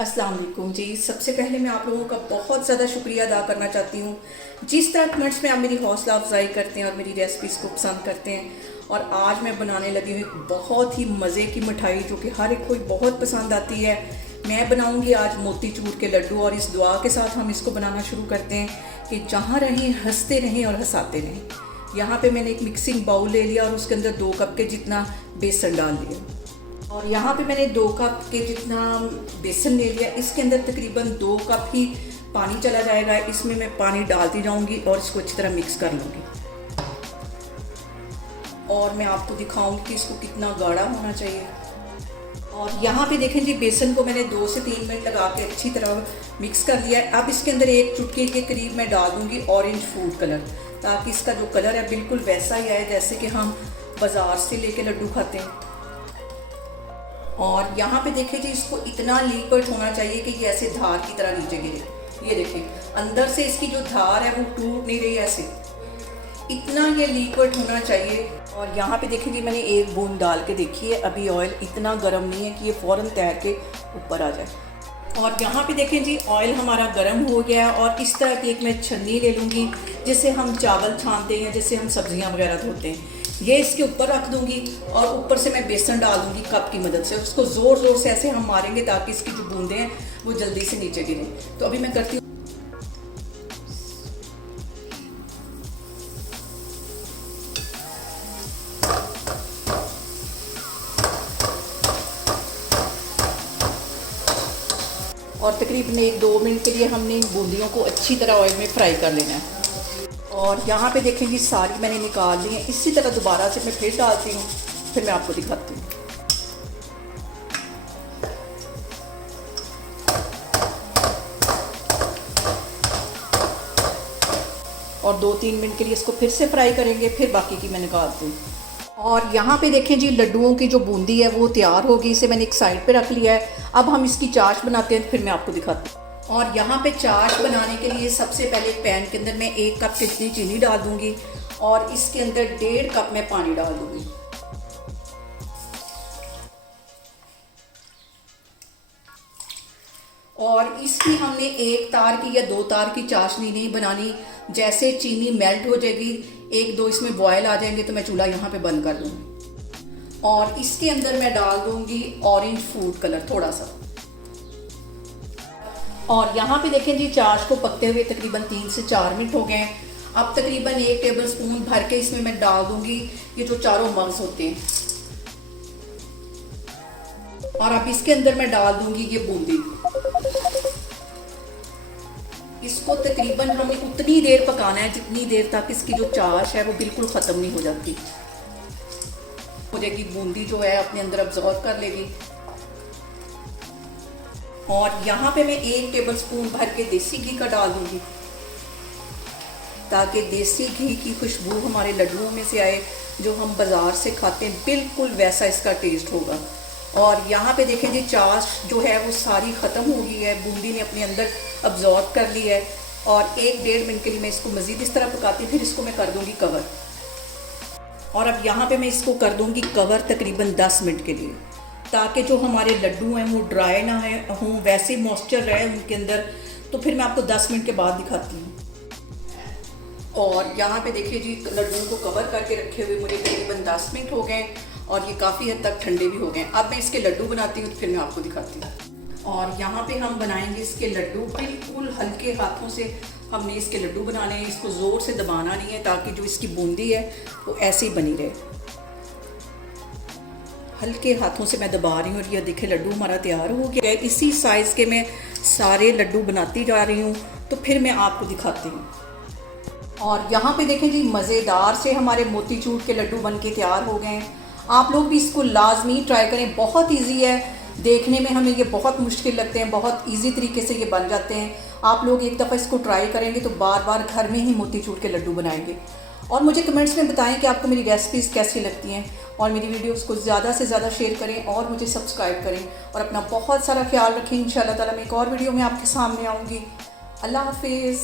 अस्सलाम वालेकुम जी। सबसे पहले मैं आप लोगों का बहुत ज़्यादा शुक्रिया अदा करना चाहती हूँ। जिस तरह कमेंट्स में आप मेरी हौसला अफजाई करते हैं और मेरी रेसिपीज़ को पसंद करते हैं। और आज मैं बनाने लगी हूँ बहुत ही मज़े की मिठाई जो कि हर एक को बहुत पसंद आती है। मैं बनाऊँगी आज मोतीचूर के लड्डू और इस दुआ के साथ हम इसको बनाना शुरू करते हैं कि जहाँ रहें हंसते रहें और हंसाते रहें। यहाँ पे मैंने एक मिक्सिंग बाउल ले लिया और उसके अंदर 2 कप के जितना बेसन डाल दिया। और यहाँ पे मैंने 2 कप के जितना बेसन ले लिया। इसके अंदर तकरीबन 2 कप ही पानी चला जाएगा। इसमें मैं पानी डालती जाऊंगी और इसको अच्छी तरह मिक्स कर लूँगी। और मैं आपको दिखाऊंगी कि इसको कितना गाढ़ा होना चाहिए। और यहाँ पे देखें जी, बेसन को मैंने 2 से 3 मिनट लगा के अच्छी तरह मिक्स कर लिया है। अब इसके अंदर 1 चुटकी के करीब मैं डाल दूँगी ऑरेंज फूड कलर, ताकि इसका जो कलर है बिल्कुल वैसा ही आए जैसे कि हम बाज़ार से लेके लड्डू खाते हैं। और यहाँ पे देखिए जी, इसको इतना लिक्विड होना चाहिए कि ये ऐसे धार की तरह नीचे गिरे। ये देखिए अंदर से इसकी जो धार है वो टूट नहीं रही, ऐसे इतना ये लिक्विड होना चाहिए। और यहाँ पे देखिए जी, मैंने 1 बूंद डाल के देखी है। अभी ऑयल इतना गर्म नहीं है कि ये फ़ौरन तैर के ऊपर आ जाए। और यहाँ पे देखें जी, ऑयल हमारा गर्म हो गया है। और इस तरह की एक मैं छन्नी ले लूँगी जिससे हम चावल छानते हैं, जैसे हम सब्जियाँ वगैरह धोते हैं। ये इसके ऊपर रख दूंगी और ऊपर से मैं बेसन डाल दूंगी कप की मदद से। उसको ज़ोर ज़ोर से ऐसे हम मारेंगे ताकि इसकी जो बूंदें हैं वो जल्दी से नीचे गिरें। तो अभी मैं करती हूँ। और तकरीबन 1-2 मिनट के लिए हमने इन बूंदियों को अच्छी तरह ऑयल में फ्राई कर लेना है। और यहाँ पे देखेंगे सारी मैंने निकाल ली है। इसी तरह दोबारा से मैं फिर डालती हूँ, फिर मैं आपको दिखाती हूँ। और 2-3 मिनट के लिए इसको फिर से फ्राई करेंगे, फिर बाकी की मैं निकालती हूँ। और यहाँ पे देखें जी, लड्डुओं की जो बूंदी है वो तैयार होगी। इसे मैंने एक साइड पे रख लिया है। अब हम इसकी चाश बनाते हैं, फिर मैं आपको दिखाती हूँ। और यहाँ पे चाश बनाने के लिए सबसे पहले पैन के अंदर मैं 1 कप जितनी चीनी डाल दूँगी और इसके अंदर 1.5 कप मैं पानी डाल दूँगी। और इसकी हमने 1 तार की या 2 तार की चाशनी नहीं बनानी। जैसे चीनी मेल्ट हो जाएगी, 1-2 इसमें बॉयल आ जाएंगे तो मैं चूल्हा यहाँ पे बंद कर दूँगी। और इसके अंदर मैं डाल दूँगी ऑरेंज फूड कलर थोड़ा सा। और यहाँ पे देखें जी, चाश को पकते हुए तकरीबन 3 से 4 मिनट हो गए हैं। अब तकरीबन 1 टेबल स्पून भर के इसमें मैं डाल दूँगी ये जो चारों मग्स होते हैं। और अब इसके अंदर मैं डाल दूँगी ये बूंदी। इसको तकरीबन हमें उतनी देर पकाना है जितनी देर तक इसकी जो चाश है वो बिल्कुल ख़त्म नहीं हो जाती। हो जाएगी बूंदी जो है अपने अंदर अब्जॉर्ब कर लेगी। और यहाँ पे मैं 1 टेबल स्पून भर के देसी घी का डाल दूँगी, ताकि देसी घी की खुशबू हमारे लड्डुओं में से आए। जो हम बाज़ार से खाते हैं बिल्कुल वैसा इसका टेस्ट होगा। और यहाँ पे देखें जी, चाश जो है वो सारी ख़त्म हो गई है, बूंदी ने अपने अंदर अब्जॉर्ब कर ली है। और 1-1.5 मिनट के लिए मैं इसको मज़ीद इस तरह पकाती हूँ, फिर इसको मैं कर दूँगी कवर। और अब यहाँ पे मैं इसको कर दूँगी कवर तकरीबन 10 मिनट के लिए, ताकि जो हमारे लड्डू हैं वो ड्राई ना हों, वैसे मॉइस्चर रहे उनके अंदर। तो फिर मैं आपको 10 मिनट के बाद दिखाती हूँ। और यहाँ पे देखिए जी, लड्डुओं को कवर करके रखे हुए मुझे तकरीबन 10 मिनट हो गए और ये काफ़ी हद तक ठंडे भी हो गए। अब मैं इसके लड्डू बनाती हूँ, तो फिर मैं आपको दिखाती हूँ। और यहाँ पे हम बनाएंगे इसके लड्डू। बिल्कुल हल्के हाथों से हमने इसके लड्डू बनाने हैं। इसको ज़ोर से दबाना नहीं है, ताकि जो इसकी बूंदी है वो ऐसे ही बनी रहे। हल्के हाथों से मैं दबा रही हूँ और ये देखिए लड्डू हमारा तैयार हो गया है। इसी साइज़ के मैं सारे लड्डू बनाती जा रही हूँ, तो फिर मैं आपको दिखाती हूँ। और यहाँ पे देखें जी, मज़ेदार से हमारे मोतीचूर के लड्डू बन के तैयार हो गए हैं। आप लोग भी इसको लाजमी ट्राई करें, बहुत ईजी है। देखने में हमें ये बहुत मुश्किल लगते हैं, बहुत ईजी तरीके से ये बन जाते हैं। आप लोग एक दफ़ा इसको ट्राई करेंगे तो बार बार घर में ही मोतीचूर के लड्डू बनाएंगे। और मुझे कमेंट्स में बताएं कि आपको मेरी रेसिपीज़ कैसी लगती हैं। और मेरी वीडियोस को ज़्यादा से ज़्यादा शेयर करें और मुझे सब्सक्राइब करें। और अपना बहुत सारा ख्याल रखें। इंशाल्लाह ताला मैं एक और वीडियो में आपके सामने आऊँगी। अल्लाह हाफिज़।